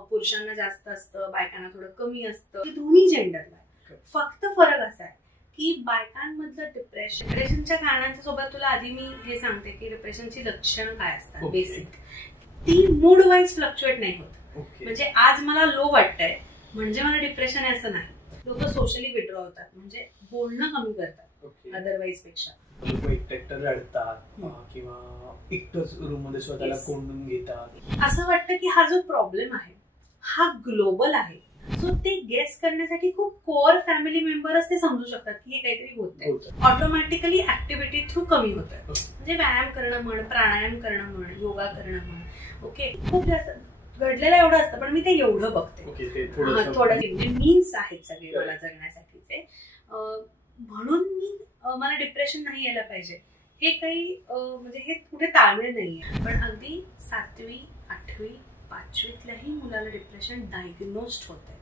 पुरुषांना जास्त असतं, बायकांना थोडं कमी असतं, दोन्ही जेंडरला. फक्त फरक असा आहे की बायकांमधलं डिप्रेशनच्या कारणांच्या सोबत तुला आधी मी हे सांगते की डिप्रेशनची लक्षणं काय असतात. बेसिक ती मूड वाईज फ्लक्च्युएट नाही होत. म्हणजे आज मला लो वाटतंय म्हणजे मला डिप्रेशन आहे असं नाही. लोक सोशली विड्रॉ होतात, म्हणजे बोलणं कमी करतात अदरवाईज पेक्षा. लोक एकटं रडतात किंवा एकटंच रूम मध्ये स्वतःला कोंडून घेतात. असं वाटतं की हा जो प्रॉब्लेम आहे हा ग्लोबल आहे. सो ते गेस करण्यासाठी खूप कोअर फॅमिली मेंबरच ते समजू शकतात की हे काहीतरी होतंय. ऑटोमॅटिकली ऍक्टिव्हिटी थ्रू कमी होतंय. म्हणजे व्यायाम करणं म्हण, प्राणायाम करणं म्हण, योगा करणं म्हण. ओके, खूप जास्त घडलेलं एवढं असतं पण मी ते एवढं बघते. थोडं मीन्स आहेत सगळे मला जगण्यासाठीचे. म्हणून मला डिप्रेशन नाही यायला पाहिजे हे काही म्हणजे हे कुठे ताळमेळ नाहीये. पण अगदी 7वी 8वी 5वीतल्याही मुलाला डिप्रेशन डायग्नोस्ड होत आहे.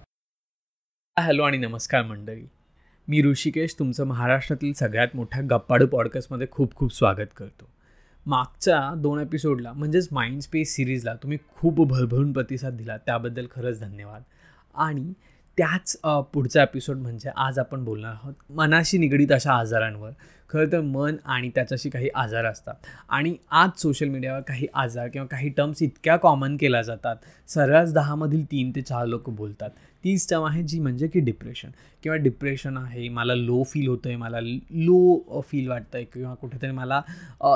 हॅलो आणि नमस्कार मंडळी, मी ऋषिकेश तुमचं महाराष्ट्रातील सगळ्यात मोठ्या गप्पाडू पॉडकास्टमध्ये खूप खूप स्वागत करतो. मागच्या 2 एपिसोडला म्हणजेच माइंड स्पेस सिरीजला तुम्ही खूप भरभरून प्रतिसाद दिला, त्याबद्दल खरंच धन्यवाद. आणि त्याच पुढचा एपिसोड म्हणजे आज आपण बोलणार आहोत मनाशी निगडीत अशा आजारांवर. खरं तर मन आणि त्याच्याशी काही आजार असतात आणि आज सोशल मीडियावर काही आजार किंवा काही टर्म्स इतक्या कॉमन केल्या जातात, सर्रास 10मधील 3 ते 4 लोक बोलतात. तीच टर्म आहे जी म्हणजे की डिप्रेशन किंवा डिप्रेशन आहे, मला लो फील होतं आहे, मला लो फील वाटतं आहे किंवा कुठेतरी मला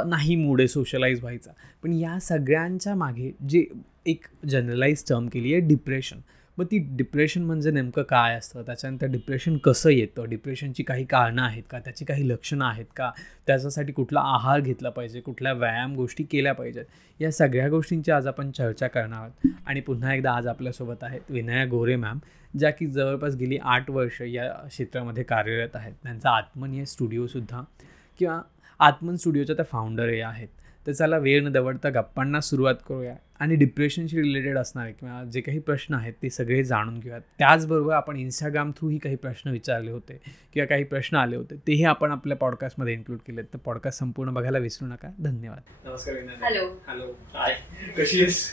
नाही मूड आहे सोशलाईज व्हायचा. पण या सगळ्यांच्या मागे जे एक जनरलाइज टर्म केली आहे डिप्रेशन. मग ती डिप्रेशन म्हणजे नेमकं काय असतं, त्याच्यानंतर डिप्रेशन कसं येतं, डिप्रेशनची काही कारणं आहेत का, त्याची काही लक्षणं आहेत का, त्याच्यासाठी कुठला आहार घेतला पाहिजे, कुठल्या व्यायाम गोष्टी केल्या पाहिजेत, या सगळ्या गोष्टींची आज आपण चर्चा करणार आहोत. आणि पुन्हा एकदा आज आपल्यासोबत आहेत विनया गोरे मॅम, ज्या की जवळपास गेली 8 वर्ष या क्षेत्रामध्ये कार्यरत आहेत. त्यांचा आत्मन या स्टुडिओसुद्धा किंवा आत्मन स्टुडिओच्या त्या फाउंडरही आहेत. तर चला वेळ न दवडता गप्पांना सुरुवात करूया आणि डिप्रेशनशी रिलेटेड असणारे किंवा जे काही प्रश्न आहेत ते सगळे जाणून घेऊयात. त्याचबरोबर आपण इंस्टाग्राम थ्रूही काही प्रश्न विचारले होते किंवा काही प्रश्न आले होते, तेही आपण आपल्या पॉडकास्टमध्ये इन्क्लूड केलेत. तर पॉडकास्ट संपूर्ण बघायला विसरू नका. धन्यवाद. नमस्कार. हॅलो. हाय, कशी आहेस?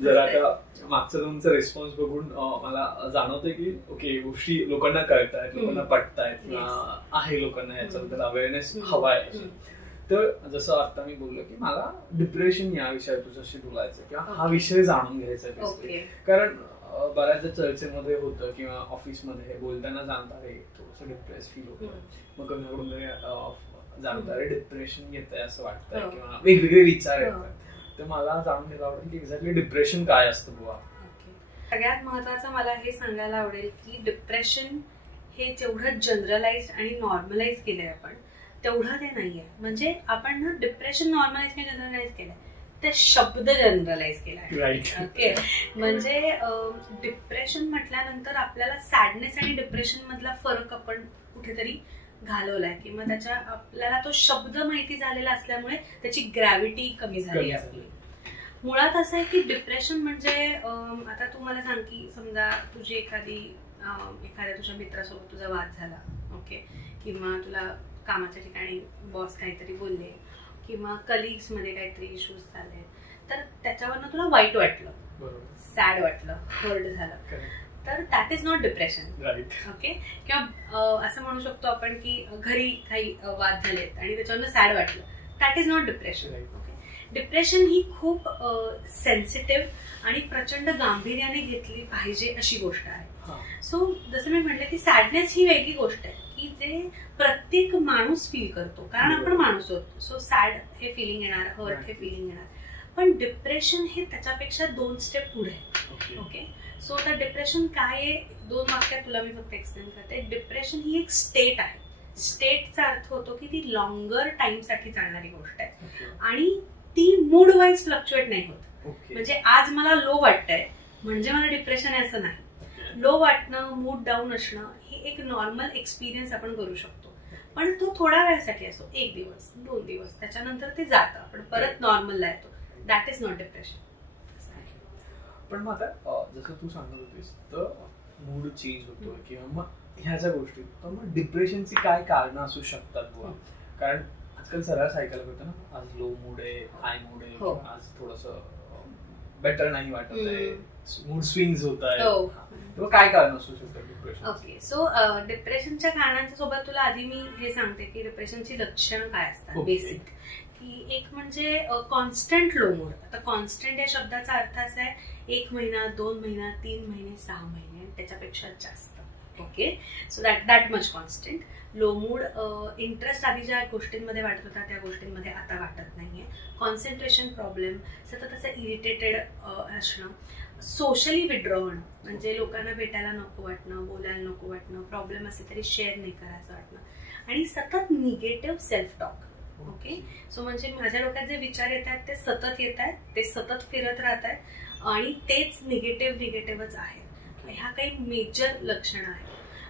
जरा आता मागचा तुमचा रिस्पॉन्स बघून मला जाणवतंय की ओके, गोष्टी लोकांना कळतायत, लोकांना पटतायत किंवा आहे लोकांना याच्याबद्दल अवेअरनेस हवा आहे. तर जसं आता मी बोललो की मला डिप्रेशन या विषयावर तुझ्याशी बोलायचं किंवा हा विषय जाणून घ्यायचा आहे. कारण बऱ्याचदा चर्चेमध्ये होतं किंवा ऑफिसमध्ये बोलताना जाणता रे थोडंसं डिप्रेस फील होतं, मग कोणाकडून जाणता रे डिप्रेशन येतंय असं वाटतंय किंवा वेगवेगळे विचार येतात. तर मला जाणून घ्यायला आवडेल की एक्झॅक्टली डिप्रेशन काय असतं बुवा. सगळ्यात महत्वाचं मला हे सांगायला आवडेल की डिप्रेशन हे जेवढं जनरलाइज आणि नॉर्मलाइज केलंय आपण तेवढं ते नाहीये. म्हणजे आपण ना डिप्रेशन नॉर्मलाइज किंवा जनरलाइज केलंय, ते शब्द जनरलाइज केलाय. ओके, म्हणजे डिप्रेशन म्हटल्यानंतर आपल्याला सॅडनेस आणि डिप्रेशन मधला फरक आपण कुठेतरी घालवलाय किंवा त्याच्या आपल्याला तो शब्द माहिती झालेला असल्यामुळे त्याची ग्रॅव्हिटी कमी झाली आपली. मुळात असं आहे की डिप्रेशन म्हणजे आता तू मला सांग की समजा तुझी एखाद्या तुझ्या मित्रासोबत तुझा वाद झाला, ओके, किंवा तुला कामाच्या ठिकाणी बॉस काहीतरी बोलले किंवा कलिग्स मध्ये काहीतरी इश्यूज झाले, तर त्याच्यावरनं तुला वाईट वाटलं, सॅड वाटलं, हर्ट झालं, तर that is not depression. Okay, किंवा असं म्हणू शकतो आपण की घरी काही वाद झालेत आणि त्याच्यावरनं सॅड वाटलं, that is not depression. Okay, depression ही खूप सेन्सिटिव्ह आणि प्रचंड गांभीर्याने घेतली पाहिजे अशी गोष्ट आहे. सो जसं मी म्हटलं की सॅडनेस ही वेगळी गोष्ट आहे की जे प्रत्येक माणूस फील करतो, कारण आपण माणूस होतो. सो सॅड हे फिलिंग येणार, हर्ट हे फिलिंग येणार. पण डिप्रेशन हे त्याच्यापेक्षा 2 स्टेप पुढे आहे. ओके, सो आता डिप्रेशन काय आहे 2 वाक्यात तुला मी फक्त एक्सप्लेन करते. डिप्रेशन ही एक स्टेट आहे. स्टेटचा अर्थ होतो की ती लॉंगर टाइम साठी चालणारी गोष्ट आहे आणि ती मूड वाईज फ्लक्च्युएट नाही होत. म्हणजे आज मला लो वाटतंय म्हणजे मला डिप्रेशन आहे असं नाही. लो वाटणं, मूड डाऊन असणं ही एक नॉर्मल एक्सपिरियन्स आपण करू शकतो, पण तो थोड्या वेळासाठी असतो, 1 दिवस 2 दिवस, त्याच्यानंतर ते जातं, आपण परत नॉर्मलला येतो. That is not depression. पण मग आता जसं तू सांगत होतीस तर मूड चेंज होतो किंवा मग ह्या ज्या गोष्टी, तर मग डिप्रेशनची काय कारणं असू शकतात बुवा? कारण आजकाल सर्रास ऐकायला मिळतं ना, आज लो मूड आहे, हाय मूड आहे, आज थोडंसं बेटर नाही वाटत आहे, मूड स्विंग्स होत आहे, हो. तेव्हा काय कारण असू शकतं डिप्रेशन? ओके, सो डिप्रेशनच्या कारणांच्या सोबत तुला आधी मी हे सांगते की डिप्रेशनची लक्षणं काय असतात. Okay. बेसिक की एक म्हणजे कॉन्स्टंट लो मूड. आता कॉन्स्टंट या शब्दाचा अर्थ असा आहे 1 महिना, 2 महिना, 3 महिने, 6 महिने आणि त्याच्यापेक्षा जास्त. Okay, so that much constant low mood. Interest आधी ज्या गोष्टींमध्ये वाटत होता त्या गोष्टींमध्ये आता वाटत नाहीये. कॉन्सन्ट्रेशन प्रॉब्लेम, सतत असं इरिटेटेड असणं, सोशली विड्रॉन म्हणजे लोकांना भेटायला नको वाटणं, बोलायला नको वाटणं, प्रॉब्लेम असेल तरी शेअर नाही करायचं वाटणं आणि सतत negative self talk. Okay, so म्हणजे माझ्या डोक्यात जे विचार येत आहेत ते सतत येत आहेत, ते सतत फिरत राहत आहेत आणि तेच निगेटिव्हच आहेत. ह्या काही मेजर लक्षणं आहेत.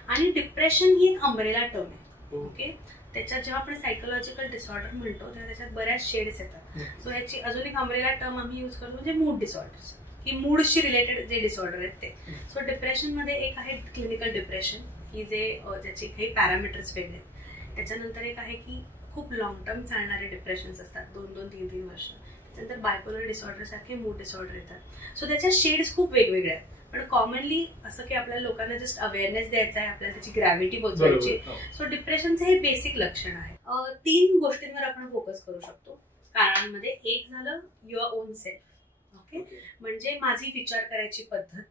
आणि डिप्रेशन ही एक अम्ब्रेला टर्म आहे. ओके, त्याच्यात जेव्हा आपण सायकोलॉजिकल डिसऑर्डर म्हणतो तेव्हा त्याच्यात बऱ्याच शेड्स येतात. सो याची अजून एक अम्ब्रेला टर्म आम्ही युज करतो म्हणजे मूड डिसऑर्डर्स, की मूडशी रिलेटेड जे डिसऑर्डर आहेत ते. सो डिप्रेशन मध्ये एक आहे क्लिनिकल डिप्रेशन की ज्याचे काही पॅरामीटर्स वेगळे आहेत. त्याच्यानंतर एक आहे की खूप लॉंग टर्म चालणारे डिप्रेशन्स असतात, 2-3 वर्ष. त्याच्यानंतर बायपोलर डिसऑर्डर सारखे मूड डिसऑर्डर येतात. सो त्याच्या शेड्स खूप वेगवेगळे आहेत. पण कॉमनली असं की आपल्याला लोकांना जस्ट अवेअरनेस द्यायचा आहे, आपल्याला त्याची ग्रॅव्हिटी पोहोचवायची. सो डिप्रेशनचे हे बेसिक लक्षण आहे. 3 गोष्टींवर आपण फोकस करू शकतो कारणांमध्ये. एक झालं युअर ओन सेल्फ. ओके, म्हणजे माझी विचार करायची पद्धत,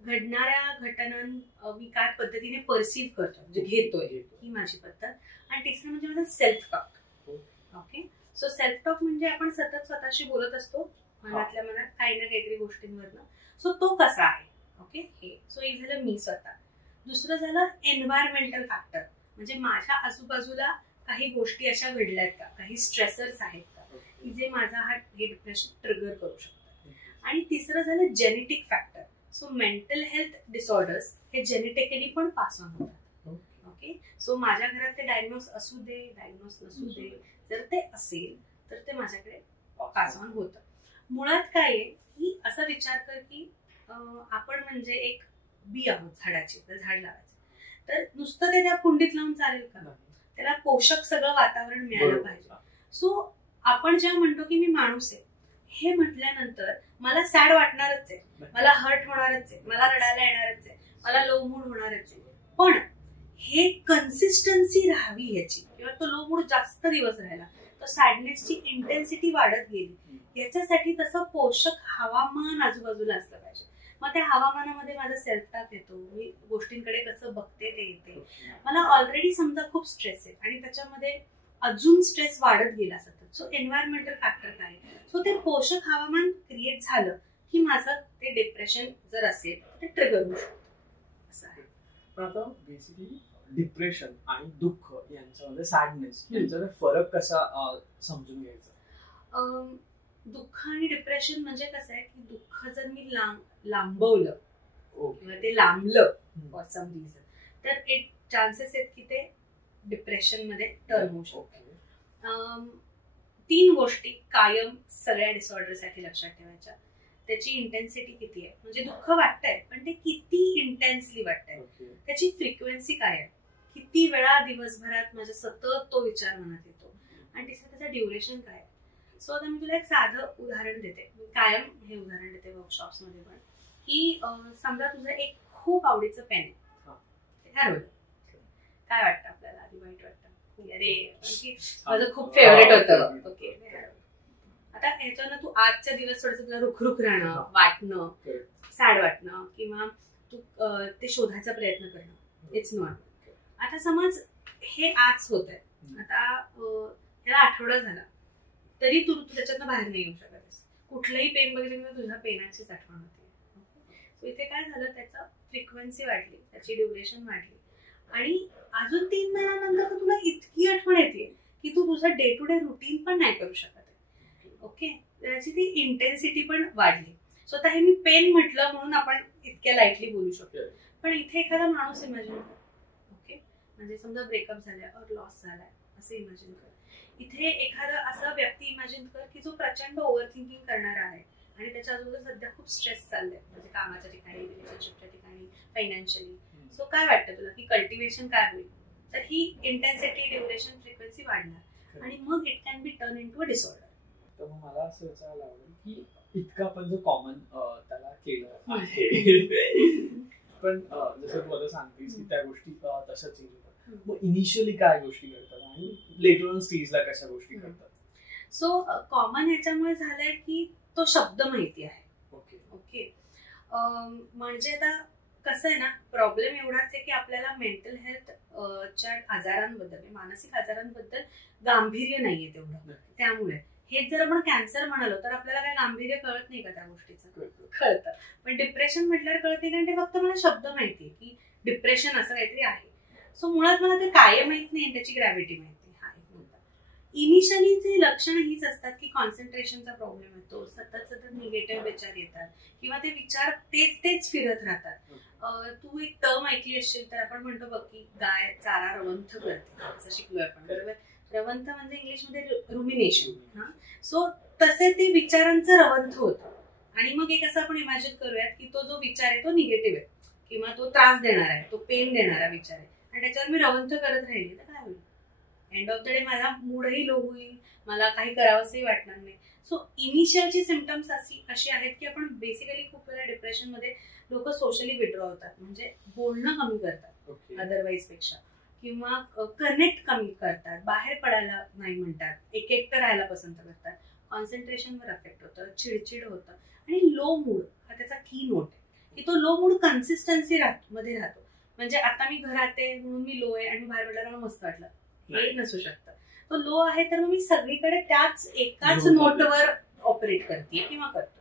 घडणाऱ्या घटनां मी काय पद्धतीने परसिव्ह करतो म्हणजे घेतोय ही माझी पद्धत. आणि तिसरं म्हणजे माझा self talk. Okay, so self talk म्हणजे आपण सतत स्वतःशी बोलत असतो मनातल्या मनात काही ना काहीतरी गोष्टींवरनं. सो तो कसा आहे. ओके, हे सो एक झालं मी स्वतः. दुसरं झालं एन्व्हायरमेंटल फॅक्टर, म्हणजे माझ्या आजूबाजूला काही गोष्टी अशा घडल्यात का, काही स्ट्रेसर्स आहेत का की जे माझा हे डिप्रेशन ट्रिगर करू शकतात. आणि तिसरं झालं genetic factor. So mental health disorders हे जेनेटिकली पण पास ऑन होतात. ओके, सो माझ्या घरात ते डायग्नोस असू दे, डायग्नोस नसू दे, जर ते असेल तर ते माझ्याकडे पास ऑन होतं. मुळात काय आहे की असा विचार कर की आपण म्हणजे एक बी आहोत झाडाची, तर झाड लावायचं तर नुसतं ते त्या कुंडीत लावून चालेल का, त्याला पोषक सगळं वातावरण मिळालं पाहिजे. सो आपण जेव्हा म्हणतो की मी माणूस आहे हे म्हटल्यानंतर मला सॅड वाटणारच आहे, मला हर्ट होणारच आहे, मला रडायला येणारच आहे, मला लो मूड होणारच आहे. पण हे कन्सिस्टन्सी राहावी ह्याची, किंवा तो लो मूड जास्त दिवस राहिला तर सॅडनेसची इंटेन्सिटी वाढत गेली, याच्यासाठी तसं पोषक हवामान आजूबाजूला असलं पाहिजे. मग त्या हवामानामध्ये माझा सेल्फ टॉक येतो, मी गोष्टींकडे कसं बघते ते येते. मला ऑलरेडी समजा खूप स्ट्रेस आहे आणि त्याच्यामध्ये अजून स्ट्रेस वाढत गेला सतत. सो एन्व्हायरमेंटल फॅक्टर काय, सो ते पोषक हवामान क्रिएट झालं की माझं ते डिप्रेशन जर असेल तर ते ट्रिगर होऊ शकतं. असं आहे. पण आता बेसिकली डिप्रेशन आणि दुःख यांच्यामध्ये सॅडनेस यांच्यामध्ये फरक कसा समजून घ्यायचा? दुःख आणि डिप्रेशन म्हणजे कसं आहे की दुःख जर मी लांबवलं किंवा ते लांबलं फॉर सम रिझन तर एक चान्सेस आहेत की ते डिप्रेशन मध्ये टर्न होऊ शकतं. 3 गोष्टी कायम सगळ्या डिसऑर्डर साठी लक्षात ठेवायच्या. त्याची इंटेन्सिटी किती आहे, म्हणजे दुःख वाटतंय पण ते किती इंटेन्सली वाटतंय, त्याची फ्रिक्वेन्सी काय आहे, किती वेळा दिवसभरात माझ्या सतत तो विचार मनात येतो, आणि तिसरं त्याचं ड्युरेशन काय आहे. सो आता मी तुला एक साधं उदाहरण देते, मी कायम हे उदाहरण देते वर्कशॉप्स मध्ये पण, की समजा तुझं एक खूप आवडीचं पेन आहे, ते हरवलं, काय वाटतं आपल्याला? आधी वाईट वाटतं की अरे माझं खूप फेवरेट होतं. ओके, आता ह्याच्यानं तू आजच्या दिवस थोडंसं तुला रुखरुख राहणं, वाटणं, सॅड वाटणं, किंवा तू ते शोधायचा प्रयत्न करणं, इट्स नॉर्मल. आता समज हे आज होत आहे, आता ह्याला आठवडा झाला तरी तू त्याच्यातनं बाहेर नाही येऊ शकत. कुठलंही पेन बघितलं तर तुझ्या पेनाचीच आठवण होते. सो इथे काय झालं, त्याचं फ्रिक्वेन्सी वाढली, त्याची ड्युरेशन वाढली, आणि अजून 3 महिन्यानंतर तुला इतकी आठवण येते की तू तुझं डे टू डे रुटीन पण नाही करू शकत. ओके, त्याची ती इंटेन्सिटी पण वाढली. सो आता हे मी पेन म्हटलं म्हणून आपण इतक्या लाईटली बोलू शकतो, पण इथे एखादा माणूस इमॅजिन कर. ओके, म्हणजे समजा ब्रेकअप झालाय और लॉस झालाय असं इमॅजिन कर. इथे एखादा असा व्यक्ती इमॅजिन कर की जो प्रचंड ओव्हर थिंकिंग करणारा आहे आणि त्याच्या आजूबाजूला सध्या खूप स्ट्रेस चाललाय, म्हणजे कामाच्या ठिकाणी, रिलेशनशिपच्या ठिकाणी, फायनान्शियली. सो काय वाटतं तुला की कल्टिवेशन काय होईल, तर ही इंटेन्सिटी, ड्युरेशन, फ्रिक्वेन्सी वाढणार आणि मग it can be turn into a disorder. तर मग मला असं विचारायला आवडेल की इतकं आपण जो कॉमन त्याला केलं आहे पण जसं तू आता सांगतेस की त्या गोष्टी तशाच चेंज होतात, मग इनिशियली काय गोष्टी करतात आणि लेटर ऑन स्टेजला कशा गोष्टी करतात? सो कॉमन ह्याच्यामुळे झालंय की तो शब्द माहिती आहे. ओके म्हणजे आता कसं आहे ना, प्रॉब्लेम एवढाच आहे की आपल्याला मेंटल हेल्थ च्या आजारांबद्दल, मानसिक आजारांबद्दल गांभीर्य नाहीये तेवढं. त्यामुळे हेच जर आपण कॅन्सर म्हणालो तर आपल्याला काय गांभीर्य कळत नाही का त्या गोष्टीचं? कळतं. पण डिप्रेशन म्हटल्यावर कळत नाही, कारण ते फक्त मला शब्द माहितीये की डिप्रेशन असं काहीतरी आहे. सो मुळात मला ते काय माहित नाही, त्याची ग्रॅव्हिटी माहिती. इनिशियलीचे लक्षणं हीच असतात की कॉन्सन्ट्रेशनचा प्रॉब्लेम येतो, सतत निगेटिव्ह विचार येतात किंवा ते विचार तेच फिरत राहतात. तू एक टर्म ऐकली असेल तर आपण म्हणतो बघ की गाय चारा रवंथ करते, असं शिकलोय आपण, बरोबर? रवंथ म्हणजे इंग्लिशमध्ये रुमिनेशन. सो तसे ते विचारांचं रवंथ होतं. आणि मग एक असं आपण इमॅजिन करूयात की तो जो विचार आहे तो निगेटिव्ह आहे किंवा तो त्रास देणारा आहे, तो पेन देणारा विचार आहे, आणि त्याच्यावर मी रवंथ करत राहिली तर काय होईल? एंड ऑफ द डे माझा मूडही लो होईल, मला काही करावंसंही वाटणार नाही. सो इनिशियलची सिम्पटम्स अशी आहेत की आपण बेसिकली खूप वेळा डिप्रेशनमध्ये लोक सोशली विड्रॉ होतात, म्हणजे बोलणं कमी करतात अदरवाईज पेक्षा, किंवा कनेक्ट कमी करतात, बाहेर पडायला नाही म्हणतात, एकटं राहायला पसंत करतात, कॉन्सन्ट्रेशनवर अफेक्ट होतं, चिडचिड होतं, आणि लो मूड हा त्याचा की नोट आहे की तो लो मूड कन्सिस्टन्सी मध्ये राहतो. म्हणजे आता मी घरात आहे म्हणून मी लो आहे आणि बाहेर पडल्याला मला मस्त वाटलं, हे नसू शकतं. तो लो आहे तर मग मी सगळीकडे एकाच नोटवर ऑपरेट करते किंवा करतो.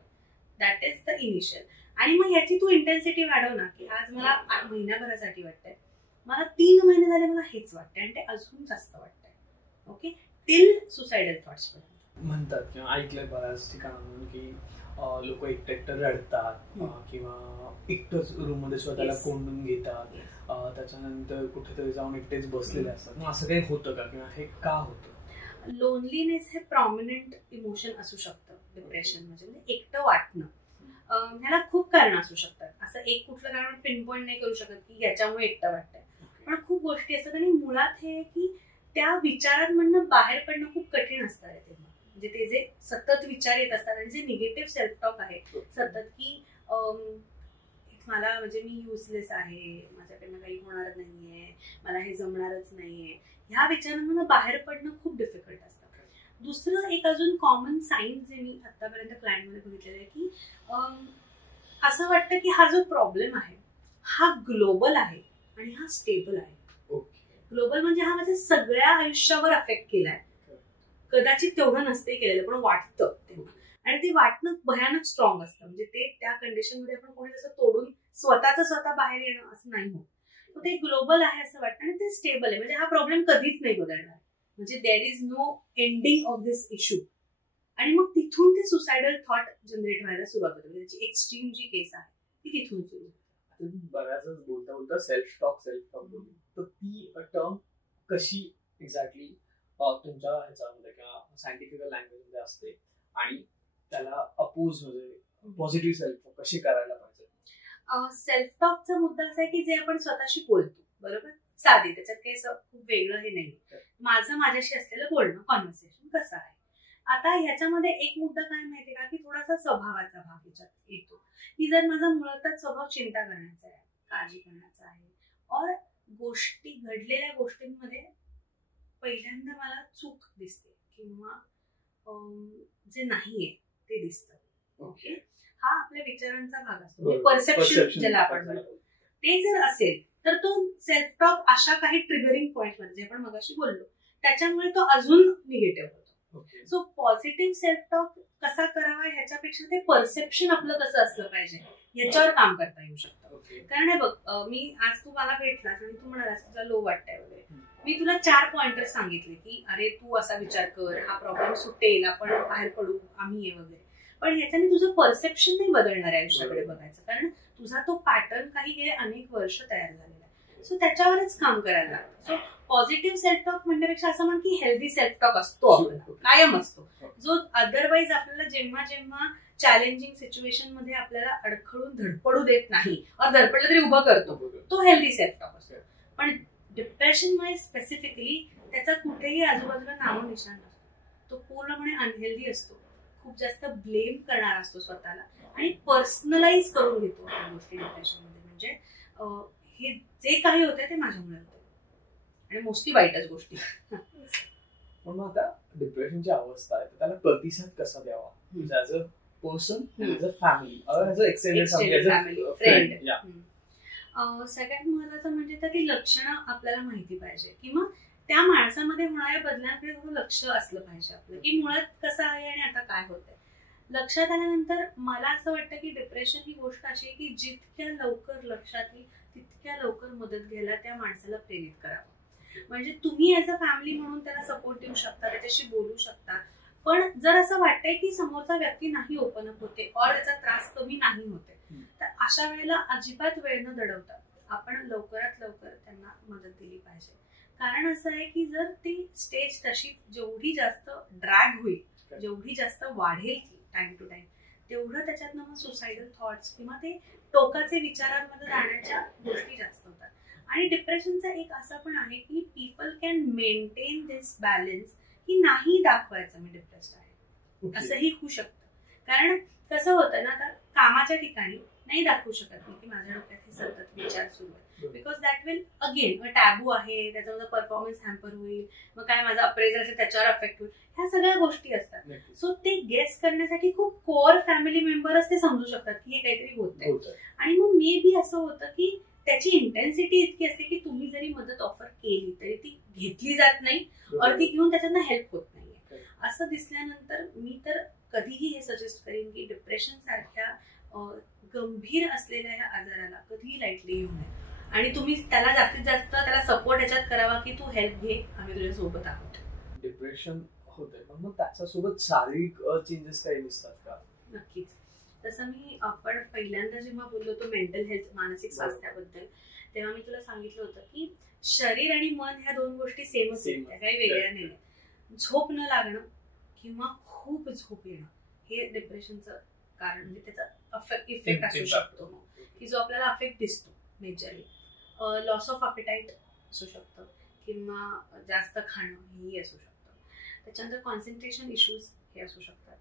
That is the initial. आणि मग ह्याची तू इंटेन्सिटी वाढव ना, की आज मला महिन्याभरासाठी वाटतंय, मला 3 महिने झाले मला हेच वाटतंय आणि ते अजून जास्त वाटतंय. ओके, टिल सुसायडल थॉट्स म्हणतात किंवा ऐकलंय बऱ्याच ठिकाणाहून की लोक एकटं रडतात किंवा एकटंच रूम मध्ये स्वतःला कोंडून घेतात, त्याच्यानंतर कुठेतरी जाऊन एकटेच बसलेले असतात. मग असं काही होतं का किंवा हे का होतं? लोनलीनेस हे प्रॉमिनंट इमोशन असू शकतं डिप्रेशन म्हणजे एकटं वाटणं. ह्याला खूप कारण असू शकतात, असं एक कुठलं कारण पिन पॉईंट नाही करू शकत की याच्यामुळे एकटं वाटतंय, पण खूप गोष्टी असतात. आणि मुळात हे की त्या विचारांमधनं बाहेर पडणं खूप कठीण असतं तेव्हा, म्हणजे ते जे सतत विचार येत असतात आणि जे निगेटिव्ह सेल्फ टॉक आहे सतत की मला म्हणजे मी युजलेस आहे, माझ्याकडनं काही होणार नाहीये, मला हे जमणारच नाहीये, ह्या विचारांमधून बाहेर पडणं खूप डिफिकल्ट असतं. दुसरं एक अजून कॉमन साईन जे मी आतापर्यंत क्लायंटमध्ये बघितलेलं आहे की असं वाटतं की हा जो प्रॉब्लेम आहे हा ग्लोबल आहे आणि हा स्टेबल आहे. ग्लोबल म्हणजे हा माझ्या सगळ्या आयुष्यावर अफेक्ट केलाय, कदाचित तेवढं नसते केलेलं पण वाटतं तेव्हा, आणि ते वाटणं भयानक स्ट्रॉंग असतं. म्हणजे ते त्या कंडिशनमध्ये आपण कोणी जसं तोडून स्वतः बाहेर येणं असं नाही होत. ते ग्लोबल आहे असं वाटतं आणि ते स्टेबल आहे, म्हणजे हा प्रॉब्लेम कधीच नाही बदलणार, म्हणजे there is no ending of this issue. आणि मग तिथून ते सुसायडल थॉट जनरेट व्हायला सुरुवात होते. त्याची एक्स्ट्रीम जी केस आहे ती तिथून सुरू होते. बऱ्याचच बोलता सेल्फ टॉक बोलली, तर ती टर्म कशी एक्झॅक्टली तुमच्या ह्याच्यामध्ये किंवा सायंटिफिकल लँग्वेज मध्ये असते आणि त्याला अपोज म्हणजे पॉझिटिव्ह सेल्फ टॉक कशी करायला पाहिजे? सेल्फ टॉकचा मुद्दा असा आहे की जे आपण स्वतःशी बोलतो, बरोबर, साधी, त्याच्यात काही खूप वेगळं हे नाही, माझं माझ्याशी असलेलं बोलणं, कॉन्व्हर्सेशन कसं आहे. आता ह्याच्यामध्ये एक मुद्दा काय माहितीये का की थोडासा स्वभावाचा भाग ह्याच्यात येतो, की जर माझा मुळातच स्वभाव चिंता करण्याचा आहे, काळजी करण्याचा आहे, और घडलेल्या गोष्टींमध्ये पहिल्यांदा मला चूक दिसते किंवा जे नाहीये ते दिसतं. ओके, हा आपल्या विचारांचा भाग असतो, परसेप्शन ज्याला आपण म्हणतो. ते जर असेल तर तो सेल्फ टॉक अशा काही ट्रिगरिंग पॉइंट मध्ये जे आपण मगाशी बोललो त्याच्यामुळे तो अजून निगेटिव्ह होतो. सो पॉझिटिव्ह सेल्फ टॉक कसा करावा ह्याच्यापेक्षा ते परसेप्शन आपलं कसं असलं पाहिजे ह्याच्यावर काम करता येऊ शकतं. कारण हे बघ, मी आज तू मला भेटलास आणि तू म्हणालास तुला लो वाटतंय वगैरे, मी तुला 4 पॉइंटर्स सांगितले की अरे तू असा विचार कर, हा प्रॉब्लेम सुटेल, आपण बाहेर पडू, आम्ही ये वगैरे, पण ह्याच्याने तुझं परसेप्शन नाही बदलणार आहे आयुष्याकडे बघायचं, कारण तुझा तो पॅटर्न काही गेले अनेक वर्ष तयार झालेला आहे. सो त्याच्यावरच काम करायला लागतं. सो पॉझिटिव्ह सेल्फ टॉक म्हणण्यापेक्षा असं म्हण की हेल्दी सेल्फ टॉक असतो, आपला कायम असतो, जो अदरवाईज आपल्याला जेव्हा जेव्हा चॅलेंजिंग सिच्युएशन मध्ये आपल्याला अडखळून धडपडू देत नाही, और धडपडलं तरी उभं करतो, तो हेल्दी सेल्फ टॉक असतो. पण डिप्रेशनमुळे स्पेसिफिकली त्याचा कुठेही आजूबाजूला नामोनिशाण नसतो, तो पूर्णपणे अनहेल्दी असतो, खूप जास्त ब्लेम करणार असतो स्वतःला आणि पर्सनलाइज करून घेतो आपण गोष्टी डिप्रेशनमध्ये. म्हणजे हे जे काही होते ते माझ्यामुळे होते आणि मोस्टली वाईटच गोष्टी. पण मग आता डिप्रेशनची अवस्था आहे त्याला प्रतिसाद कसा द्यावा, as a person, as a family, as a extended family, friend? सगळ्यात महत्वाचं म्हणजे तर ती लक्षणं आपल्याला माहिती पाहिजे किंवा त्या माणसामध्ये होणाऱ्या बदलांकडे थोडं लक्ष असलं पाहिजे आपलं, की मुळात कसं आहे आणि आता काय होतंय. लक्षात आल्यानंतर मला असं वाटतं की डिप्रेशन ही गोष्ट अशी आहे की जितक्या लवकर लक्षात येईल तितक्या लवकर मदत घ्यायला त्या माणसाला प्रेरित करावं. म्हणजे तुम्ही ऍज अ फॅमिली म्हणून त्याला सपोर्ट देऊ शकता, त्याच्याशी बोलू शकता, पण जर असं वाटतंय की समोरचा व्यक्ती नाही ओपन अप होते और त्याचा त्रास कमी नाही होते, तर अशा वेळेला अजिबात वेळ न दडवता आपण लवकरात लवकर त्यांना मदत दिली पाहिजे. कारण असं आहे की जर ती स्टेज तशी जेवढी जास्त ड्रॅग होईल, जेवढी जास्त वाढेल ती टाइम टू टाइम, तेवढं त्याच्यातनं मग सुसायडल थॉट्स किंवा ते टोकाचे विचारांमध्ये जाण्याच्या गोष्टी जास्त होतात. आणि डिप्रेशनचा एक असा पण आहे की people can maintain this balance, की नाही दाखवायचं मी डिप्रेस्ड आहे, असंही होऊ शकतं. कारण कसं होतं ना, आता कामाच्या ठिकाणी नाही दाखवू शकत मी की माझ्या डोक्यात हे सतत विचार सुरू आहे, because that will again taboo आहे, त्याच्यामध्ये परफॉर्मन्स हॅम्पर होईल, मग काय माझा अप्रेझल असेल त्याच्यावर अफेक्ट होईल, ह्या सगळ्या गोष्टी असतात. सो ते गेस करण्यासाठी खूप कोअर फॅमिली मेंबरच ते समजू शकतात की हे काहीतरी होतंय. आणि मग मे बी असं होतं की त्याची इंटेन्सिटी इतकी असते की तुम्ही जरी मदत ऑफर केली तरी ती घेतली जात नाही, और ती घेऊन त्याच्यातनं हेल्प होत नाहीये. असं दिसल्यानंतर मी तर कधीही हे सजेस्ट करेन की डिप्रेशन सारख्या गंभीर असलेल्या ह्या आजाराला कधीही लाईटली घेऊ नये आणि तुम्ही त्याला जास्तीत जास्त त्याला सपोर्ट याच्यात करावा की तू हेल्प घे, आम्ही तुझ्या सोबत आहोत. डिप्रेशन होतंय पण मग त्याच्यासोबत शारीरिक चेंजेस काही दिसतात का? नक्कीच. तसं आपण पहिल्यांदा जेव्हा बोललो होतो मेंटल हेल्थ, मानसिक स्वास्थ्याबद्दल, तेव्हा मी तुला सांगितलं होतं की शरीर आणि मन ह्या दोन गोष्टी सेमच आहेत, त्या काही वेगळ्या नाही. झोप न लागणं किंवा खूप झोप येणं हे डिप्रेशनचं कारण, म्हणजे त्याचा इफेक्ट असू शकतो की जो आपल्याला अफेक्ट दिसतो मेजरली. लॉस ऑफ अपेटाईट असू शकतं किंवा जास्त खाणं हेही असू शकतं. त्याच्यानंतर कॉन्सन्ट्रेशन इश्यूज हे असू शकतात,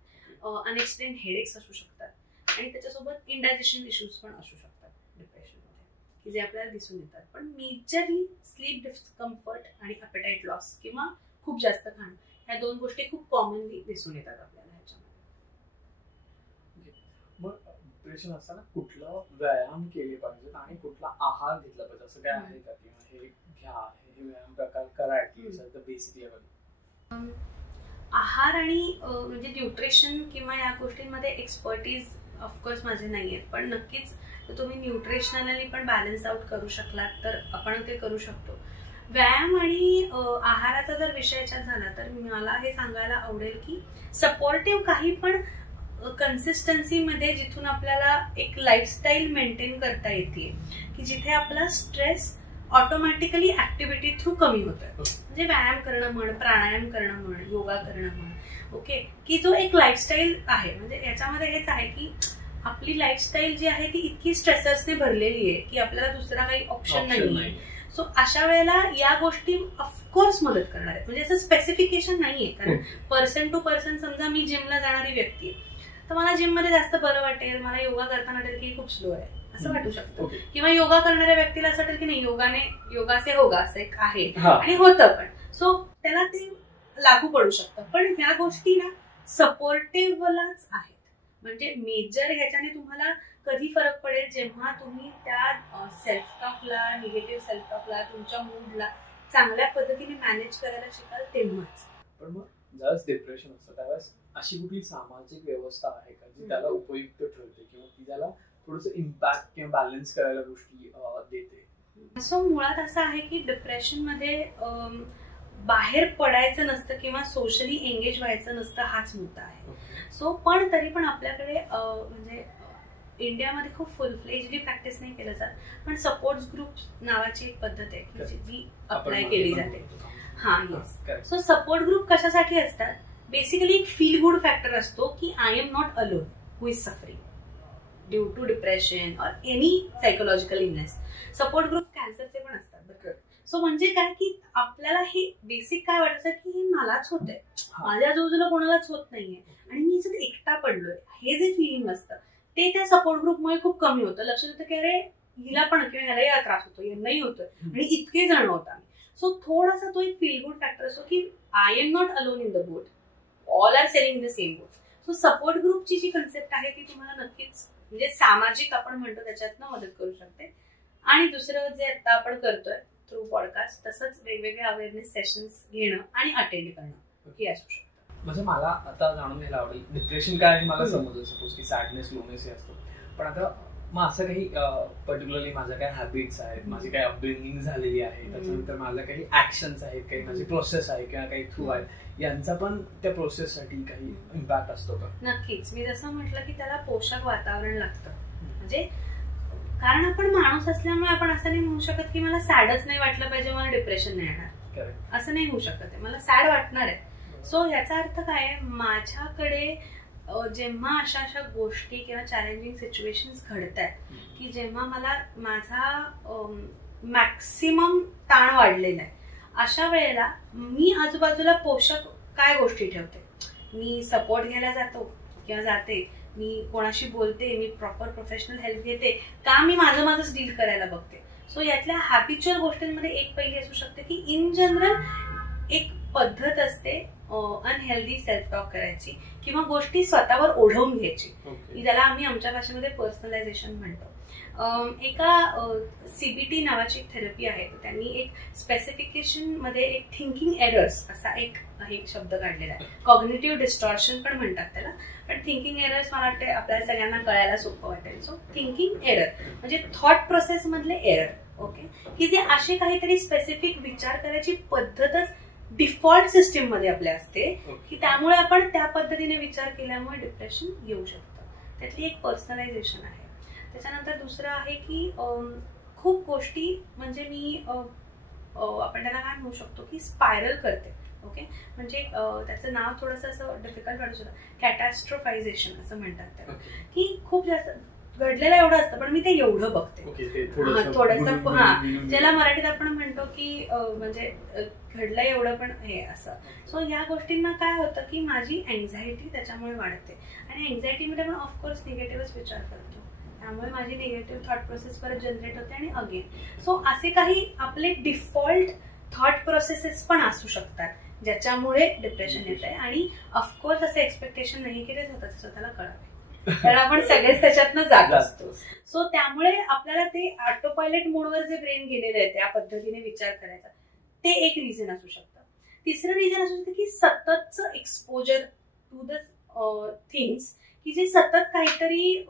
अनएक्सप्लेन हेडेक्स असू शकतात आणि त्याच्यासोबत इंडायजेशन इश्यूज पण असू शकतात डिप्रेशनमध्ये, की जे आपल्याला दिसून येतात. पण मेजरली स्लीप डिस्कम्फर्ट आणि अपेटाईट लॉस किंवा खूप जास्त खाणं ह्या दोन गोष्टी खूप कॉमनली दिसून येतात आपल्याला ह्याच्यामध्ये. मग डिप्रेशन असताना कुठला व्यायाम केले पाहिजेत आणि कुठला आहार घेतला पाहिजे असं काय आहे का, किंवा हे घ्या, हे व्यायाम प्रकार करा ऍटलीस्ट बेसिक लेवल? आहार आणि म्हणजे न्यूट्रिशन किंवा या गोष्टींमध्ये एक्सपर्टीज ऑफकोर्स माझे नाही आहेत, पण नक्कीच तुम्ही न्यूट्रिशनली पण बॅलन्स आउट करू शकलात तर आपण ते करू शकतो. व्यायाम आणि आहाराचा जर विषय याच्यात झाला तर मला हे सांगायला आवडेल की सपोर्टिव्ह काही पण कन्सिस्टन्सीमध्ये जिथून आपल्याला एक लाईफस्टाईल मेंटेन करता येते, की जिथे आपला स्ट्रेस ऑटोमॅटिकली ऍक्टिव्हिटी थ्रू कमी होतोय. म्हणजे व्यायाम करणं म्हण, प्राणायाम करणं म्हण, योगा करणं म्हण, ओके, की जो एक लाईफस्टाईल आहे. म्हणजे याच्यामध्ये हेच आहे की आपली लाईफस्टाईल जी आहे ती इतकी स्ट्रेसर्सने भरलेली आहे की आपल्याला दुसरा काही ऑप्शन नाही. सो अशा वेळेला या गोष्टी ऑफकोर्स मदत करणार आहेत. म्हणजे असं स्पेसिफिकेशन नाहीये, कारण पर्सन टू पर्सन, समजा मी जिमला जाणारी व्यक्ती आहे तर मला जिम मध्ये जास्त बरं वाटेल, मला योगा करताना वाटेल की खूप स्लो आहे असं वाटू शकतं, किंवा योगा करणाऱ्या व्यक्तीला असं वाटेल की नाही योगाचे होगा असं एक आहे आणि होतं पण. सो त्याला ते लागू पडू शकतं. पण ह्या गोष्टी ना सपोर्टिव्हलाच आहेत. म्हणजे मेजर ह्याच्याने तुम्हाला कधी फरक पडेल जेव्हा तुम्ही त्या सेल्फ टॉकला, निगेटिव्ह सेल्फ टॉकला, तुमच्या मूडला चांगल्या पद्धतीने मॅनेज करायला शिकाल तेव्हाच. पण मग ज्यावेळेस डिप्रेशन असतं त्यावेळेस अशी कुठली सामाजिक व्यवस्था आहे का जी त्याला उपयुक्त ठरते किंवा ती त्याला थोडंसं इम्पॅक्ट किंवा बॅलन्स करायला गोष्टी देते? सो मुळात असं आहे की डिप्रेशन मध्ये बाहेर पडायचं नसतं किंवा सोशली एंगेज व्हायचं नसतं, हाच मुद्दा आहे. सो पण तरी पण आपल्याकडे म्हणजे इंडियामध्ये खूप फुल फ्लेजली प्रॅक्टिस नाही केलं जात, पण सपोर्ट ग्रुप नावाची एक पद्धत आहे की जी अप्लाय केली जाते. हा, येस. सो सपोर्ट ग्रुप कशासाठी असतात? बेसिकली एक फील गुड फॅक्टर असतो की I am not alone who is suffering due to depression or any psychological illness. Support group कॅन्सरचे पण असतात बरं. सो म्हणजे काय की आपल्याला हे बेसिक काय वाटायचं की हे मलाच होतंय, माझ्या आजूबाजूला कोणालाच होत नाहीये आणि मी जर एकटा पडलोय, हे जे फिलिंग असतं ते त्या सपोर्ट ग्रुपमुळे खूप कमी होतं. लक्षात येतं की अरे हिला पण किंवा ह्यालाही हा त्रास होतो, यांनाही होतोय आणि इतके जण होत आम्ही. सो थोडासा तो एक फील गुड फॅक्टर असतो की I am not alone in the boat, all are sailing in the same boat. So support ग्रुपची जी कन्सेप्ट आहे ती तुम्हाला नक्कीच म्हणजे सामाजिक आपण म्हणतो त्याच्यातनं मदत करू शकते. आणि दुसरं जे आता आपण करतोय थ्रू पॉडकास्ट, तसंच वेगवेगळे अवेअरनेस सेशन्स घेणं आणि अटेंड करणं हे असू शकतं. म्हणजे मला आता जाणून घ्यायला आवडेल डिप्रेशन काय आहे मला समजलं, सपोज की सॅडनेस लोनेस हे असतो, पण आता मग असं काही पर्टिक्युलरली माझ्या काही हॅबिट्स आहेत, माझी काही अपब्रिंगिंग झालेली आहे, त्याच्यानंतर माझ्या काही ऍक्शन्स आहेत, काही माझी प्रोसेस आहे किंवा काही थ्रू आहे, यांचा पण त्या प्रोसेससाठी काही इम्पॅक्ट असतो का? नक्कीच. मी जसं म्हटलं की त्याला पोषक वातावरण लागतं. म्हणजे कारण आपण माणूस असल्यामुळे आपण असं नाही म्हणू शकत की मला सॅडच नाही वाटलं पाहिजे, मला डिप्रेशन नाही येणार, असं नाही होऊ शकत आहे. मला सॅड वाटणार आहे. सो याचा अर्थ काय आहे, माझ्याकडे जेव्हा अशा अशा गोष्टी किंवा चॅलेंजिंग सिच्युएशन्स घडतात की जेव्हा मला माझा मॅक्सिमम ताण वाढलेला आहे, अशा वेळेला मी आजूबाजूला पोषक काय गोष्टी ठेवते. मी सपोर्ट घ्यायला जातो किंवा जाते, मी कोणाशी बोलते, मी प्रॉपर प्रोफेशनल हेल्प घेते का, मी माझंच डील करायला बघते. सो यातल्या हॅबिच्युअल गोष्टींमध्ये एक पहिली असू शकते की इन जनरल एक पद्धत असते अनहेल्दी सेल्फ टॉक करायची किंवा गोष्टी स्वतःवर ओढवून घ्यायची, ज्याला आम्ही आमच्या भाषेमध्ये पर्सनलायझेशन म्हणतो. एका CBT नावाची एक थेरपी आहे, तर त्यांनी एक स्पेसिफिकेशन मध्ये एक थिंकिंग एरर्स असा एक शब्द काढलेला आहे. कॉग्निटिव्ह डिस्टॉर्शन पण म्हणतात त्याला, पण थिंकिंग एरर्स मला वाटते आपल्याला सगळ्यांना कळायला सोपं वाटेल. सो थिंकिंग एरर म्हणजे थॉट प्रोसेस मधले एरर. ओके, की जे असे काहीतरी स्पेसिफिक विचार करायची पद्धतच डिफॉल्ट सिस्टीम मध्ये आपल्या असते की त्यामुळे आपण त्या पद्धतीने विचार केल्यामुळे डिप्रेशन येऊ शकतं. त्यातली एक पर्सनलायझेशन आहे. त्याच्यानंतर दुसरं आहे की खूप गोष्टी म्हणजे मी आपण त्याला काय म्हणू शकतो की स्पायरल करते. ओके, म्हणजे त्याचं नाव थोडंसं असं डिफिकल्ट वाटू शकतं, कॅटॅस्ट्रोफायझेशन असं म्हणतात त्याला, की खूप जास्त घडलेलं एवढं असतं पण मी ते एवढं बघते थोडंसं, ज्याला मराठीत आपण म्हणतो की म्हणजे घडलं एवढं पण हे असं. सो या गोष्टींना काय होतं की माझी अँझायटी त्याच्यामुळे वाढते आणि अँझायटीमध्ये पण ऑफकोर्स निगेटिव्हच विचार करतो, त्यामुळे माझी निगेटिव्ह थॉट प्रोसेस परत जनरेट होते आणि अगेन. सो असे काही आपले डिफॉल्ट थॉट प्रोसेसेस पण असू शकतात ज्याच्यामुळे डिप्रेशन येत आहे. आणि ऑफकोर्स असं एक्सपेक्टेशन नाही की ते स्वतःला कळावे, कारण आपण सगळेच त्याच्यातनं जात असतो. सो त्यामुळे आपल्याला ते ऑटोपायलट मोडवर जे ब्रेन गेलेलं आहे त्या पद्धतीने विचार करायचा, ते एक रिझन असू शकतं. तिसरं रिझन असू शकतं की सततचं एक्सपोजर टू द थिंग्स की जे सतत काहीतरी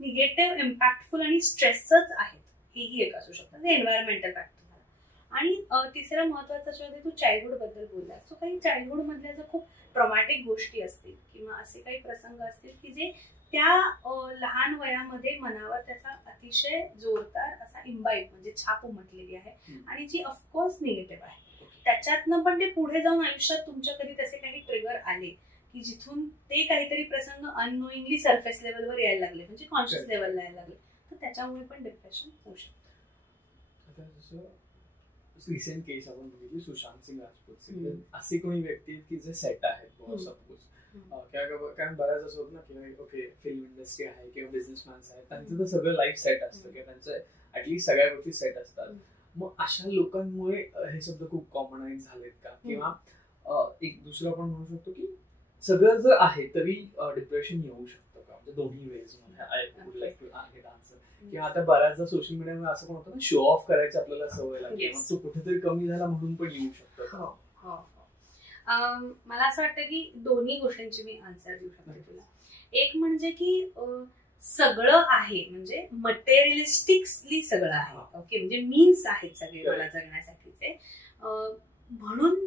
निगेटिव्ह इम्पॅक्टफुल आणि स्ट्रेसच आहेत, हेही एक असू शकतं, म्हणजे एन्व्हायरमेंटल फॅक्टर. आणि तिसरं महत्वाचं असं होतं, तू चाइल्डहुड बद्दल बोललास. सो काही चाइल्डहुड मधल्या जर खूप ट्रॉमॅटिक गोष्टी असतील किंवा असे काही प्रसंग असतील की जे त्या लहान वयामध्ये मनावर त्याचा अतिशय जोरदार असा इम्बाईब म्हणजे छाप उमटलेली आहे आणि जी ऑफकोर्स निगेटिव्ह आहे, त्याच्यातनं पण ते पुढे जाऊन आयुष्यात तुमच्या कधी तसे काही ट्रिगर आले की जिथून ते काहीतरी प्रसंग अननोईंगली सरफेस लेवलवर यायला लागले, म्हणजे कॉन्शियस लेवलला यायला लागले, तर त्याच्यामुळे पण डिप्रेशन होऊ शकतं. रिसेंट केस आपण बघितली सुशांत सिंग राजपूत, असे कोणी व्यक्ती आहेत की जे सेट आहेत सपोज, कारण बऱ्याच असं होत ना की ओके फिल्म इंडस्ट्री आहे किंवा बिझनेसमॅन्स आहेत, त्यांचं तर सगळं लाईफ सेट असतं किंवा त्यांचं ऍटलीस्ट सगळ्या गोष्टी सेट असतात. मग अशा लोकांमुळे हे शब्द खूप कॉमनाइज झालेत का? किंवा एक दुसरं आपण म्हणू शकतो की सगळं जर आहे तरी डिप्रेशन येऊ शकतं का? म्हणजे दोन्ही वेज मध्ये I would like to get answer. किंवा आता बऱ्याचदा सोशल मीडियामध्ये असं पण होतं ना, शो ऑफ करायची आपल्याला सवय लागते, मग तो कुठेतरी कमी झाला म्हणून पण येऊ शकतो. मला असं वाटतं की दोन्ही गोष्टींची मी आन्सर देऊ शकते तुला. एक म्हणजे की सगळं आहे, म्हणजे मटेरियलिस्टिकली सगळं आहे. ओके, म्हणजे मीन्स आहेत सगळे मला जगण्यासाठीचे, म्हणून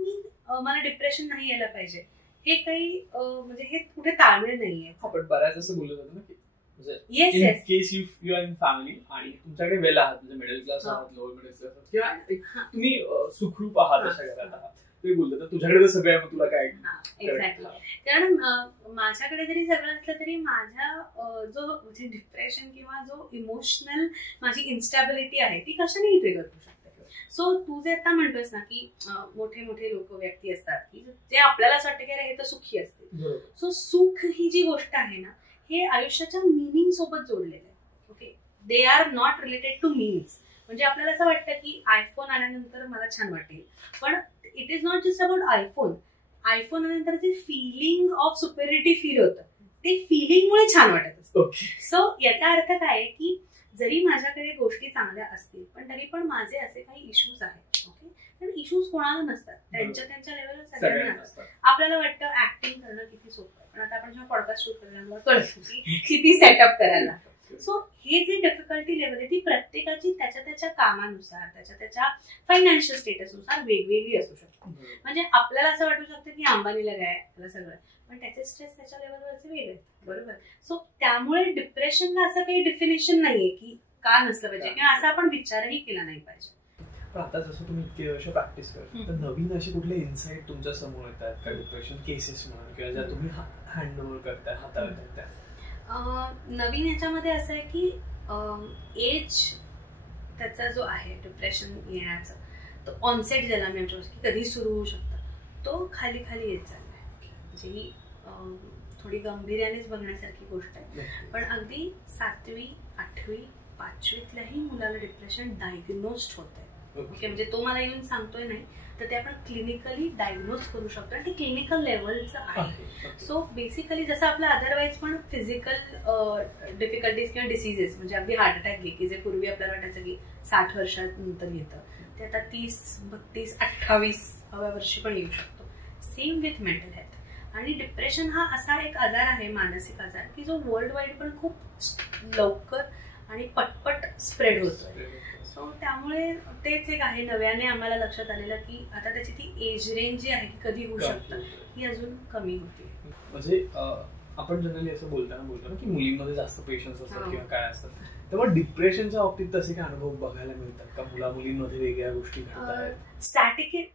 मला डिप्रेशन नाही यायला पाहिजे हे काही म्हणजे हे कुठे ताळमेळ नाहीये. पण बऱ्याच असं बोललं जातं ना की in case you are in family आणि तुमच्याकडे वेल आहात, म्हणजे मिडल क्लास आहात, लोअर मिडल क्लास आहात किंवा तुम्ही सुखरूप आहात अशा घरात आहात, ते बोलतात तुझ्याकडे तर सगळं आहे, मग तुला काय. एक्झॅक्टली. कारण माझ्याकडे जरी सगळं असलं तरी माझ्या जो म्हणजे डिप्रेशन किंवा जो इमोशनल माझी इन्स्टॅबिलिटी आहे ती कशानेही ट्रिगर होऊ शकते. सो तू जे आता म्हणतोस ना की मोठे मोठे लोक व्यक्ती असतात की जे आपल्याला असं वाटतं की अरे हे तर सुखी असतील. सो सुख ही जी गोष्ट आहे ना हे आयुष्याच्या मिनिंग सोबत जोडलेलं आहे. Okay, they are not related two means. म्हणजे आपल्याला असं वाटतं की आयफोन आल्यानंतर मला छान वाटेल, पण it is not just about iPhone आल्यानंतर जे फिलिंग ऑफ सुपेरिटी फील होतं ते फिलिंगमुळे छान वाटत असतं. सो याचा अर्थ काय आहे की जरी माझ्याकडे गोष्टी चांगल्या असतील पण तरी पण माझे असे काही इश्यूज आहेत. ओके, कारण इश्यूज कोणाला नसतात, त्यांच्या लेवलवर सगळ्यांना असतात. आपल्याला वाटतं ऍक्टिंग करणं किती सोपं आहे, पण आता आपण जेव्हा पॉडकास्ट शूट करण्यावर कळतं की किती सेटअप करायला. सो हे जे डिफिकल्टी लेवल आहे ती प्रत्येकाची त्याच्या कामानुसार त्याच्या फायनान्शियल स्टेटसनुसार वेगवेगळी असू शकते. म्हणजे आपल्याला असं वाटू शकतं की अंबानीला काय त्याला सगळं, पण त्याचे स्ट्रेस त्याच्या लेवलवरचे वेगळे, बरोबर. सो त्यामुळे डिप्रेशनला असं काही डेफिनेशन नाहीये की का नसलं पाहिजे किंवा असा आपण विचारही केला नाही पाहिजे. आता जसं तुम्ही इतके वर्ष प्रॅक्टिस करता तर नवीन असे कुठले इन्साइट तुमच्या समोर येतात का डिप्रेशन केसेस म्हणून किंवा ज्या तुम्ही हँडओव्हर करताय हाताळताय? नवीन याच्यामध्ये असं आहे की एज त्याचा जो आहे डिप्रेशन येण्याचा तो ऑनसेट ज्याला मी म्हणतो की कधी सुरू होऊ शकतं तो खाली खाली येत चाललाय. म्हणजे ही थोडी गंभीर्यानेच बघण्यासारखी गोष्ट आहे. पण अगदी 7वी 8वी 5वीतल्याही मुलाला डिप्रेशन डायग्नोस्ड होत आहे. ओके, म्हणजे तो मला येऊन सांगतोय नाही तर ते आपण क्लिनिकली डायग्नोज करू शकतो आणि ते क्लिनिकल लेवलचं आहे. सो बेसिकली जसं आपलं अदरवाईज पण फिजिकल डिफिकल्टीज किंवा डिसीजेस म्हणजे अगदी हार्ट अटॅक घे की जे पूर्वी आपल्याला वाटायचं की 60 वर्षानंतर येतं ते आता 30, 32, 28व्या वर्षी पण येऊ शकतो. Same with mental health. आणि डिप्रेशन हा असा एक आजार आहे, मानसिक आजार, की जो वर्ल्ड वाईड पण खूप लवकर आणि पटपट स्प्रेड होतोय. सो त्यामुळे तेच एक आहे नव्याने आम्हाला लक्षात आलेलं की आता त्याची ती एज रेंज जी आहे की कधी होऊ शकतं ही अजून कमी होते. म्हणजे आपण जनरली असं बोलतो ना की मुलींमध्ये जास्त पेशन्स असतात किंवा काय असतात, तेव्हा डिप्रेशनच्या बाबतीत तसे काय अनुभव बघायला मिळतात का? मुला मुलींमध्ये वेगळ्या गोष्टी घडतात?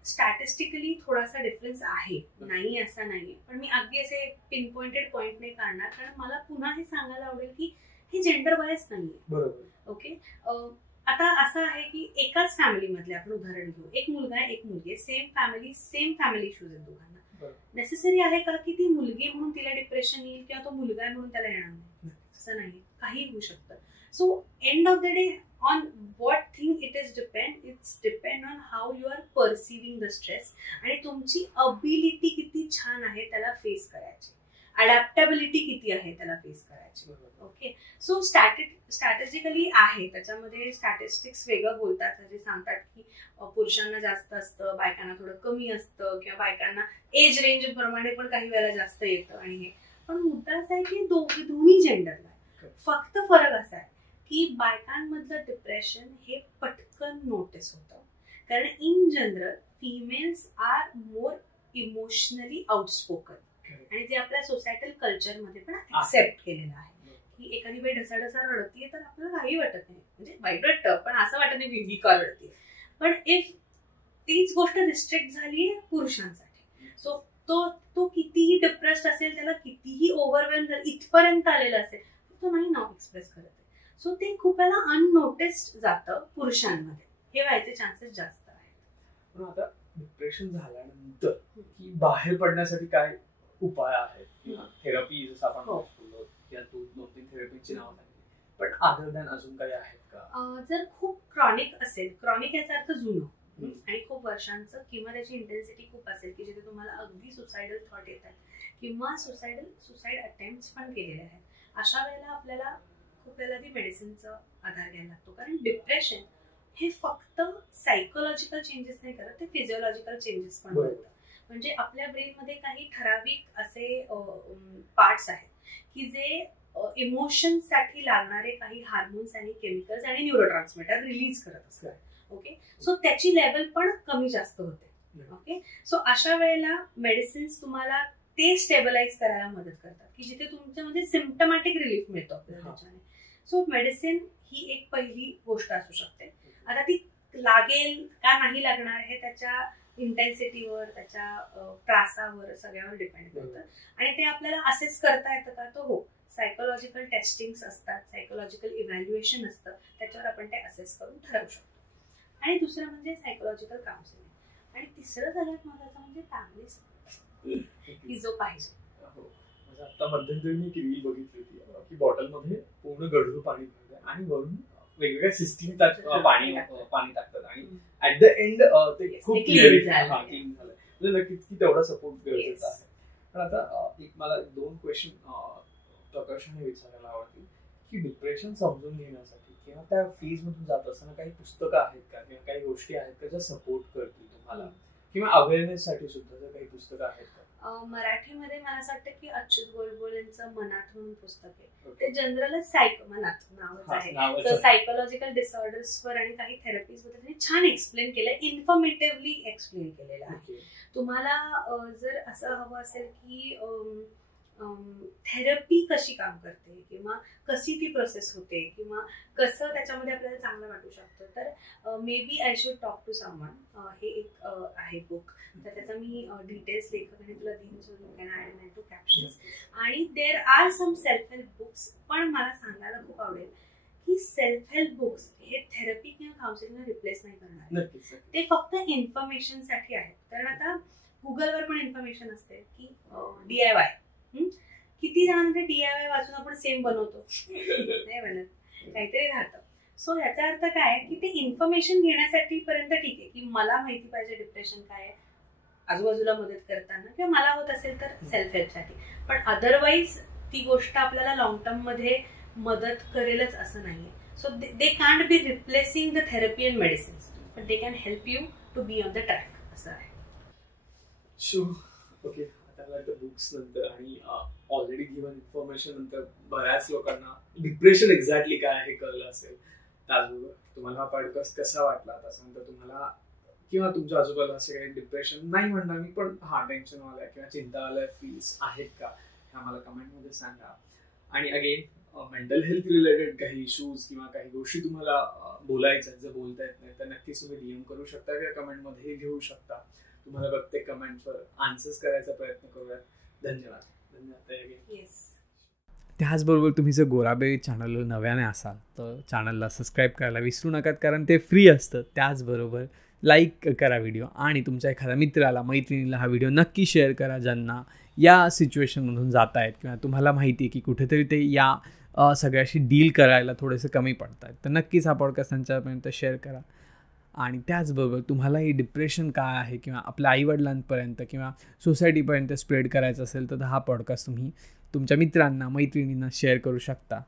स्टॅटिस्टिकली थोडासा डिफरन्स आहे, नाही असं नाहीये, पण मी अगदी असे पिनपॉइंटेड पॉइंट नाही काढणार कारण मला पुन्हा हे सांगायला आवडेल की हे जेंडर वाईज नाहीये. बरोबर. ओके, आता असं आहे की एकाच फॅमिली मधले आपण उदाहरण घेऊ, एक मुलगा आहे एक मुलगी आहे, सेम फॅमिली इश्यूज आहेत दोघांना. नेसेसरी आहे का की ती मुलगी म्हणून तिला डिप्रेशन येईल किंवा तो मुलगा आहे म्हणून त्याला येणार नाही? असं नाही, काही होऊ शकतं. So end of the day on what thing it's depend on how you are perceiving the stress आणि तुमची अबिलिटी किती छान आहे त्याला फेस करायची, अडॅप्टेबिलिटी किती आहे त्याला फेस करायची. ओके, सो स्टॅटिस्टिकली आहे त्याच्यामध्ये स्टॅटिस्टिक्स वेगळं बोलतात, जे सांगतात की पुरुषांना जास्त असतं, बायकांना थोडं कमी असतं किंवा बायकांना एज रेंज प्रमाणे पण काही वेळेला जास्त येतं आणि हे. पण मुद्दा असा आहे की दोन्ही जेंडरला आहे. फक्त फरक असा आहे की बायकांमधलं डिप्रेशन हे पटकन नोटीस होतं कारण in general females are more emotionally outspoken आणि जे आपल्या सोसायटल कल्चरमध्ये पण ऍक्सेप्ट केलेलं आहे की एखादी बाई ढसाढसा रडतीये तर आपल्याला काही वाटत नाही, म्हणजे वाईट वाटतं पण असं वाटत नाही की का रडते. पण इफ तीच गोष्ट रिस्ट्रिक्ट झाली आहे पुरुषांसाठी, सो तो कितीही डिप्रेस्ड असेल, त्याला कितीही ओव्हरवेल्म इथपर्यंत आलेला असेल, तो नाही नाव एक्सप्रेस करत आहे. सो ते खूप वेळा अननोटिस्ड जातं पुरुषांमध्ये, हे व्हायचे चान्सेस जास्त आहेत. पण आता डिप्रेशन झाल्यानंतर की बाहेर पडण्यासाठी काय उपाय आहेत किंवा थेरपी जसं आपण बोललो किंवा 2-3 थेरपीची नावं सांगितली, पण अदर दॅन अजून काही आहेत का? जर खूप क्रॉनिक असेल, क्रॉनिक याचा अर्थ जुनं आणि खूप वर्षांचं किंवा त्याची इंटेन्सिटी खूप असेल की जिथे तुम्हाला अगदी सुसायडल थॉट येतात किंवा सुसाईड अटेम्प्ट पण केलेले आहेत, अशा वेळेला आपल्याला खूप वेळेला ती मेडिसिनचा आधार घ्यायला लागतो. कारण डिप्रेशन हे फक्त सायकोलॉजिकल चेंजेस नाही करत, ते फिजिओलॉजिकल चेंजेस पण करतं. म्हणजे आपल्या ब्रेनमध्ये काही ठराविक असे पार्ट्स आहेत की जे इमोशन्ससाठी लागणारे काही हार्मोन्स आणि केमिकल्स आणि न्यूरोट्रान्समीटर रिलीज करत असतात. ओके, सो त्याची लेवल पण कमी जास्त होते. ओके, सो अशा वेळेला मेडिसिन्स तुम्हाला ते स्टेबलाइज करायला मदत करतात की जिथे तुमच्यामध्ये सिम्पटमॅटिक रिलीफ मिळतो आपल्याला त्याच्याने. सो मेडिसिन ही एक पहिली गोष्ट असू शकते. आता ती लागेल का नाही लागणार हे त्याच्या इंटेन्सिटीवर, त्याच्या त्रासावर, सगळ्यावर डिपेंड करतं आणि ते आपल्याला असेस करता येतं का? तो हो, सायकोलॉजिकल टेस्टिंग्स असतात, सायकोलॉजिकल इव्हॅल्युएशन असतं, त्याच्यावर आपण ते असेस करून ठरवू शकतो. आणि दुसरं म्हणजे सायकोलॉजिकल काउन्सिलिंग, आणि तिसरं सगळ्यात महत्वाचं म्हणजे फॅमिली सपोर्ट की जो पाहिजे. म्हणजे आता मध्यंतरी मी एक रील बघितली होती की बॉटलमध्ये पूर्ण गढूळ पाणी भरलंय आणि वरून वेगवेगळ्या सिस्टीम पाणी टाकतात आणि ऍट द एंड ते खूप क्लिअर झालं. म्हणजे नक्कीच की तेवढा सपोर्ट गरजेचा आहे. पण आता एक मला 2 क्वेश्चन प्रकर्षाने विचारायला आवडतील की डिप्रेशन समजून घेण्यासाठी किंवा त्या फेज मधून जात असताना काही पुस्तकं आहेत का किंवा काही गोष्टी आहेत का ज्या सपोर्ट करतील तुम्हाला, किंवा अवेअरनेस साठी सुद्धा जर काही पुस्तकं आहेत का? मराठीमध्ये मला असं वाटतं की अच्युत गोडबोलेंचं मनात म्हणून पुस्तक आहे. ते जनरलच मनात नावच आहे. तर सायकोलॉजिकल डिसऑर्डर्सवर आणि काही थेरपीज बद्दल त्यांनी छान एक्सप्लेन केलंय, इन्फॉर्मेटिव्हली एक्सप्लेन केलेलं आहे. तुम्हाला जर असं हवं असेल की थेरपी कशी काम करते किंवा कशी ती प्रोसेस होते किंवा कसं त्याच्यामध्ये आपल्याला चांगलं वाटू शकतं, तर maybe I should talk to someone हे एक आहे बुक. तर त्याचा मी डिटेल्स लेखकाने तुला देईन, so you can add in to captions. आणि there are some self help books. पण मला सांगायला खूप आवडेल की सेल्फ हेल्प बुक्स हे थेरपी किंवा काउन्सिलिंगला रिप्लेस नाही करणार. ते फक्त इन्फॉर्मेशन साठी आहेत. कारण आता गुगलवर पण इन्फॉर्मेशन असते की DIY. किती जणांना DIY वाचून आपण सेम बनवतो नाही बनत, काहीतरी राहतं. सो याचा अर्थ काय की ते इन्फॉर्मेशन घेण्यासाठी पर्यंत ठीक आहे की मला माहिती पाहिजे डिप्रेशन काय आहे आजूबाजूला मदत करताना, किंवा मला होत असेल तर सेल्फ हेल्पसाठी. पण अदरवाईज ती गोष्ट आपल्याला लॉंग टर्म मध्ये मदत करेलच असं नाहीये. So they can't be replacing the therapy and medicines, but they can help you to be on the track, असं आहे. ओके, आता बुक्स नंतर आणि ऑलरेडी गिव्हन इन्फॉर्मेशन नंतर बऱ्याच लोकांना डिप्रेशन एक्झॅक्टली काय हे कळलं असेल. त्याचबरोबर तुम्हाला हा पॉडकास्ट कसा वाटला, त्याच्यानंतर तुम्हाला किंवा तुमच्या आजूबाजूला असे काही डिप्रेशन नाही म्हणणार मी, पण टेन्शन वाला किंवा चिंतावाल्या फील्स आहेत का हे आम्हाला कमेंटमध्ये सांगा. आणि अगेन मेंटल हेल्थ रिलेटेड काही इश्यूज किंवा काही गोष्टी तुम्हाला बोलायच्या जर बोलता येत नाही तर नक्कीच तुम्ही DM करू शकता किंवा कमेंटमध्ये घेऊ शकता. तुम्हाला प्रत्येक कमेंटवर आन्सर्स करायचा प्रयत्न करूयात. धन्यवाद. त्याचबरोबर तुम्ही जर गोराबेरी चॅनलवर नव्याने असाल तर चॅनलला सबस्क्राईब करायला विसरू नका, कारण ते फ्री असतं. त्याचबरोबर लाईक करा व्हिडिओ आणि तुमच्या एखाद्या मित्राला मैत्रिणीला हा व्हिडिओ नक्की शेअर करा ज्यांना या सिच्युएशनमधून जात आहेत किंवा तुम्हाला माहिती आहे की कुठेतरी ते या सगळ्याशी डील करायला थोडेसे कमी पडत आहेत. तर नक्कीच हा पॉडकास्ट त्यांच्यापर्यंत शेअर करा. आणि त्याचबरोबर तुम्हाला ही डिप्रेशन काय आहे किंवा आपल्या आईवडिलांपर्यंत किंवा सोसायटीपर्यंत स्प्रेड करायचं असेल तर हा पॉडकास्ट तुम्ही तुमच्या मित्रांना मैत्रिणींना शेअर करू शकता.